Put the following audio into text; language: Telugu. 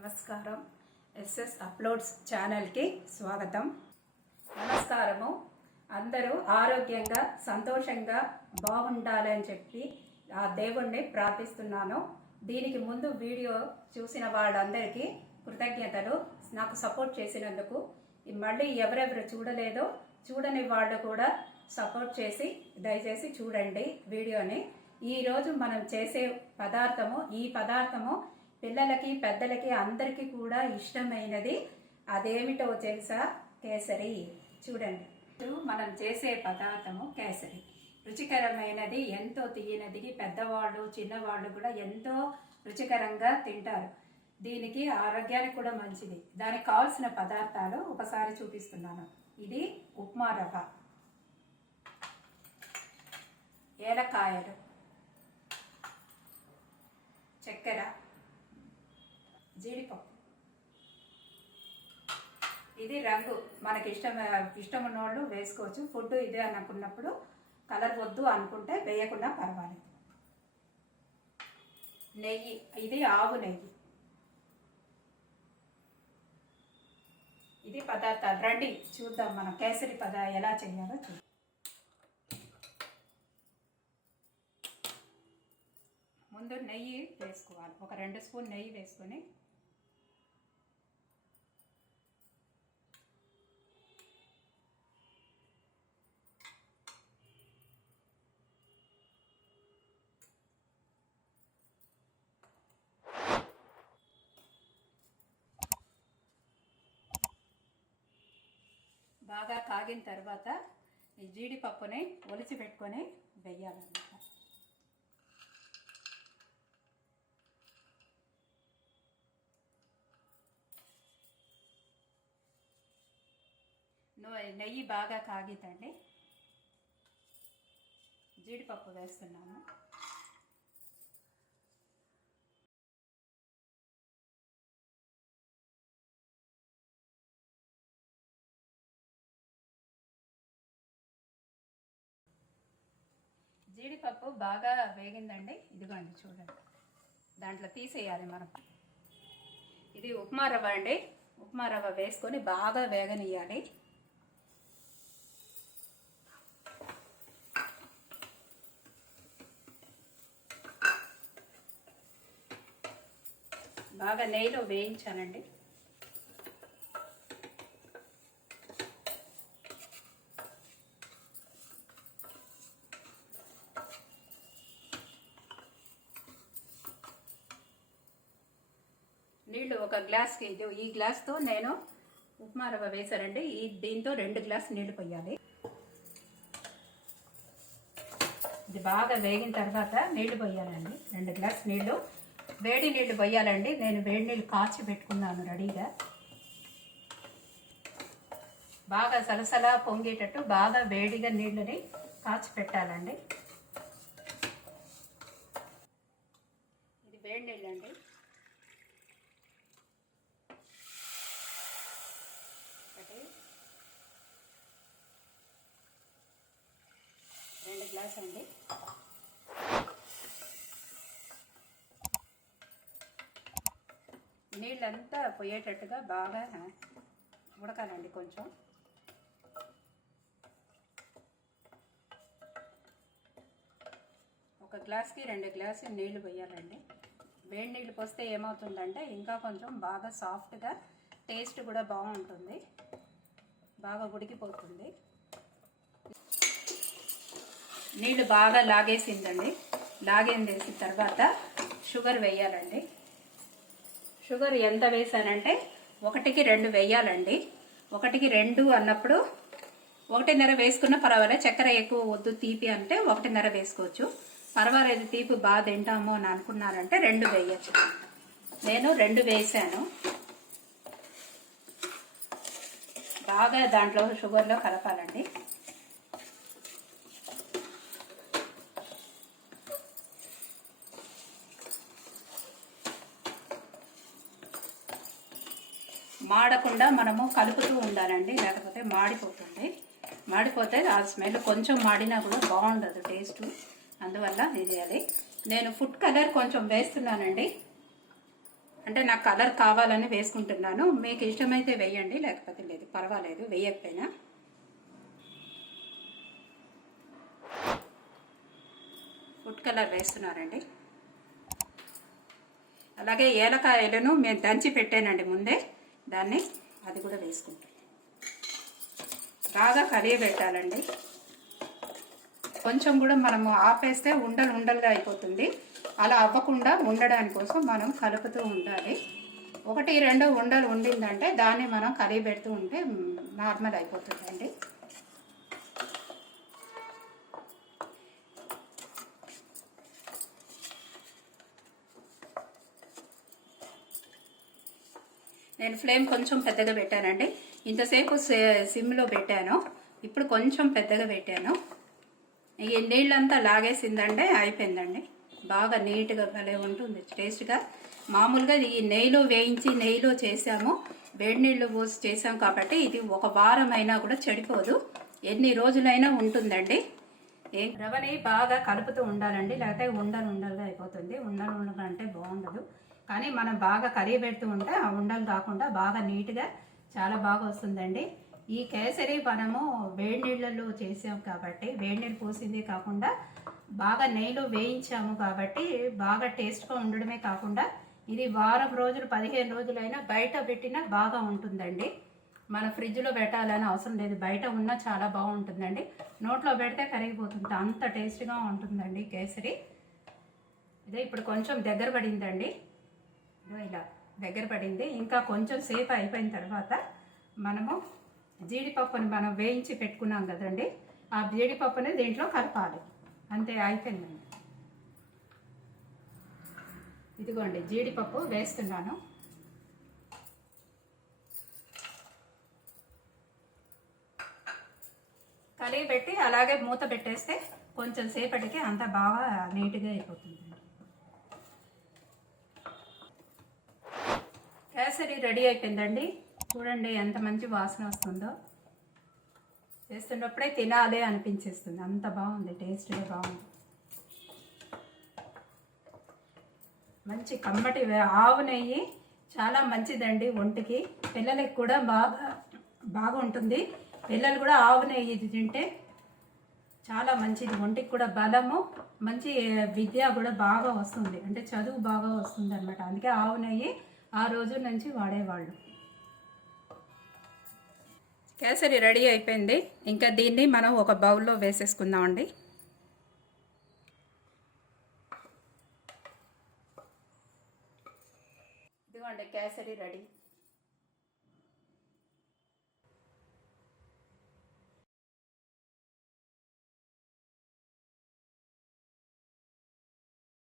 నమస్కారం. ఎస్ఎస్ అప్లోడ్స్ ఛానల్కి స్వాగతం. నమస్కారము. అందరూ ఆరోగ్యంగా సంతోషంగా బాగుండాలని చెప్పి ఆ దేవుణ్ణి ప్రార్థిస్తున్నాను. దీనికి ముందు వీడియో చూసిన వాళ్ళందరికీ కృతజ్ఞతలు, నాకు సపోర్ట్ చేసినందుకు. మళ్ళీ ఎవరెవరు చూడలేదో చూడని వాళ్ళు కూడా సపోర్ట్ చేసి దయచేసి చూడండి వీడియోని. ఈరోజు మనం చేసే ఈ పదార్థము పిల్లలకి పెద్దలకి అందరికీ కూడా ఇష్టమైనది. అదేమిటో తెలుసా? కేసరి. చూడండి, మనం చేసే పదార్థము కేసరి. రుచికరమైనది, ఎంతో తీయనది. పెద్దవాళ్ళు చిన్నవాళ్ళు కూడా ఎంతో రుచికరంగా తింటారు. దీనికి ఆరోగ్యానికి కూడా మంచిది. దానికి కావాల్సిన పదార్థాలు ఒకసారి చూపిస్తున్నాను. ఇది ఉప్మా రవ్వ, ఏలకాయలు, చక్కెర, జీడిపప్పు. ఇది రంగు మనకి ఇష్టం ఉన్న వాళ్ళు వేసుకోవచ్చు. ఫుడ్ ఇదే అనుకున్నప్పుడు, కలర్ వద్దు అనుకుంటే వేయకుండా పర్వాలేదు. నెయ్యి, ఇది ఆవు నెయ్యి. ఇది పదార్థాలు. రండి చూద్దాం మనం కేసరి ఎలా చేయాలో చూద్దాం. ముందు నెయ్యి వేసుకోవాలి. ఒక 2 స్పూన్ నెయ్యి వేసుకొని బాగా కాగిన తర్వాత ఈ జీడిపప్పుని ఒలిచి పెట్టుకొని వేయాలన్నమాట. నెయ్యి బాగా కాగిద్దండి. జీడిపప్పు వేస్తున్నాము. జీడిపప్పు బాగా వేగిందండి. ఇదిగోండి చూడండి, దాంట్లో తీసేయాలి మనం. ఇది ఉప్మా రవ్వ అండి. ఉప్మా రవ్వ వేసుకొని బాగా వేగనియాలి. బాగా నెయ్యిలో వేయించాలండి. నీళ్ళు ఒక గ్లాస్కి, ఈ గ్లాస్తో నేను ఉప్మా రవ్వ వేసానండి. దీంతో 2 గ్లాస్ నీళ్లు పోయాలి. ఇది బాగా వేగిన తర్వాత నీళ్లు పోయాలండి. 2 గ్లాస్ నీళ్లు, వేడి నీళ్లు పోయాలండి. నేను వేడి నీళ్ళు కాచి పెట్టుకున్నాను రెడీగా. బాగా సలసలా పొంగేటట్టు బాగా వేడిగా నీళ్ళని కాచి పెట్టాలండి. ఇది వేడి నీళ్ళండి. రెండు గ్లాస్ అండి. నీళ్ళంతా పోయేటట్టుగా బాగా ఉడకాలండి. కొంచెం ఒక గ్లాస్కి 2 గ్లాసులు నీళ్లు పోయాలండి. వేడి నీళ్ళు పోస్తే ఏమవుతుందంటే ఇంకా కొంచెం బాగా సాఫ్ట్గా, టేస్ట్ కూడా బాగుంటుంది, బాగా ఉడికిపోతుంది. నీళ్ళు బాగా లాగేసిందండి. లాగేసిన తర్వాత షుగర్ వేయాలండి. షుగర్ ఎంత వేసానంటే 1కి 2 వేయాలండి. 1కి 2 అన్నప్పుడు 1.5 వేసుకున్నా పర్వాలేదు. చక్కెర ఎక్కువ వద్దు తీపి అంటే 1.5 వేసుకోవచ్చు. పర్వాలేదు, తీపి బాగా తింటాము అని అనుకున్నారంటే 2 వేయచ్చు. నేను 2 వేసాను. బాగా దాంట్లో షుగర్లో కలపాలండి. మాడకుండా మనము కలుపుతూ ఉండాలండి, లేకపోతే మాడిపోతే ఆ స్మెల్ కొంచెం మాడినా కూడా బాగుండదు టేస్ట్. అందువల్ల ఇది చేయాలి. నేను ఫుడ్ కలర్ కొంచెం వేస్తున్నానండి. అంటే నాకు కలర్ కావాలని వేసుకుంటున్నాను. మీకు ఇష్టమైతే వేయండి, లేకపోతే లేదు, పర్వాలేదు వేయకపోయినా. ఫుడ్ కలర్ వేస్తున్నారండి. అలాగే ఏలకాయలను మేము దంచి పెట్టానండి ముందే, దాన్ని అది కూడా వేసుకుంటాం. బాగా కలియబెట్టాలండి. కొంచెం కూడా మనము ఆపేస్తే ఉండలు ఉండలుగా అయిపోతుంది. అలా అవ్వకుండా ఉండడాని కోసం మనం కలుపుతూ ఉండాలి. 1-2 ఉండలు ఉండిందంటే దాన్ని మనం కలియబెడుతూ ఉంటే నార్మల్ అయిపోతుందండి. నేను ఫ్లేమ్ కొంచెం పెద్దగా పెట్టానండి. ఇంతసేపు సిమ్లో పెట్టాను, ఇప్పుడు కొంచెం పెద్దగా పెట్టాను. ఈ నీళ్ళంతా లాగేసిందంటే అయిపోయిందండి. బాగా నీట్గా భలే ఉంటుంది, టేస్ట్గా. మామూలుగా ఈ నెయ్యిలో వేయించి నెయ్యిలో చేసాము, వేడి నీళ్ళు పోసి చేసాం కాబట్టి ఇది 1 వారం అయినా కూడా చెడిపోదు, ఎన్ని రోజులైనా ఉంటుందండి. రవ్వని బాగా కలుపుతూ ఉండాలండి, లేకపోతే ఉండలు ఉండలుగా అయిపోతుంది. ఉండలు ఉండలు అంటే బాగుండదు. కానీ మనం బాగా కరిగిపెడుతూ ఉంటే ఆ ఉండలు కాకుండా బాగా నీట్గా చాలా బాగా వస్తుందండి. ఈ కేసరి మనము వేడి నీళ్ళలో చేసాం కాబట్టి, వేడి నీళ్ళు పోసిందే కాకుండా బాగా నెయ్యిలో వేయించాము కాబట్టి బాగా టేస్ట్గా ఉండడమే కాకుండా ఇది వారం రోజులు 15 రోజులైనా బయట పెట్టినా బాగా ఉంటుందండి. మన ఫ్రిడ్జ్లో పెట్టాలని అవసరం లేదు, బయట ఉన్నా చాలా బాగుంటుందండి. నోట్లో పెడితే కరిగిపోతుంది, అంత టేస్ట్గా ఉంటుందండి కేసరి. ఇదే ఇప్పుడు కొంచెం దగ్గర పడిందండి, ఇలా దగ్గర పడింది. ఇంకా కొంచెం సేపు అయిపోయిన తర్వాత మనము జీడిపప్పుని మనం వేయించి పెట్టుకున్నాం కదండి, ఆ జీడిపప్పుని దీంట్లో కలపాలి. అంతే, అయిపోయిందండి. ఇదిగోండి జీడిపప్పు వేస్తున్నాను. కలిగి పెట్టి అలాగే మూత పెట్టేస్తే కొంచెం సేపటికి అంతా బాగా నీట్గా అయిపోతుందండి. కేసరి రెడీ అయిపోయిందండి. చూడండి ఎంత మంచి వాసన వస్తుందో. చేస్తున్నప్పుడే తినాలి అనిపించేస్తుంది, అంత బాగుంది, టేస్ట్గా బాగుంది. మంచి కమ్మటి ఆవు నెయ్యి చాలా మంచిదండి ఒంటికి, పిల్లలకి కూడా బాగా ఉంటుంది. పిల్లలు కూడా ఆవు నెయ్యి తింటే చాలా మంచిది, ఒంటికి కూడా బలము, మంచి విద్య కూడా బాగా వస్తుంది, అంటే చదువు బాగా వస్తుంది అనమాట. అందుకే ఆవు నెయ్యి ఆ రోజు నుంచి వాడేవాళ్ళు. కేసరి రెడీ అయిపోయింది. ఇంకా దీన్ని మనం ఒక బౌల్లో వేసేసుకుందామండి. ఇదిగోండి కేసరి రెడీ.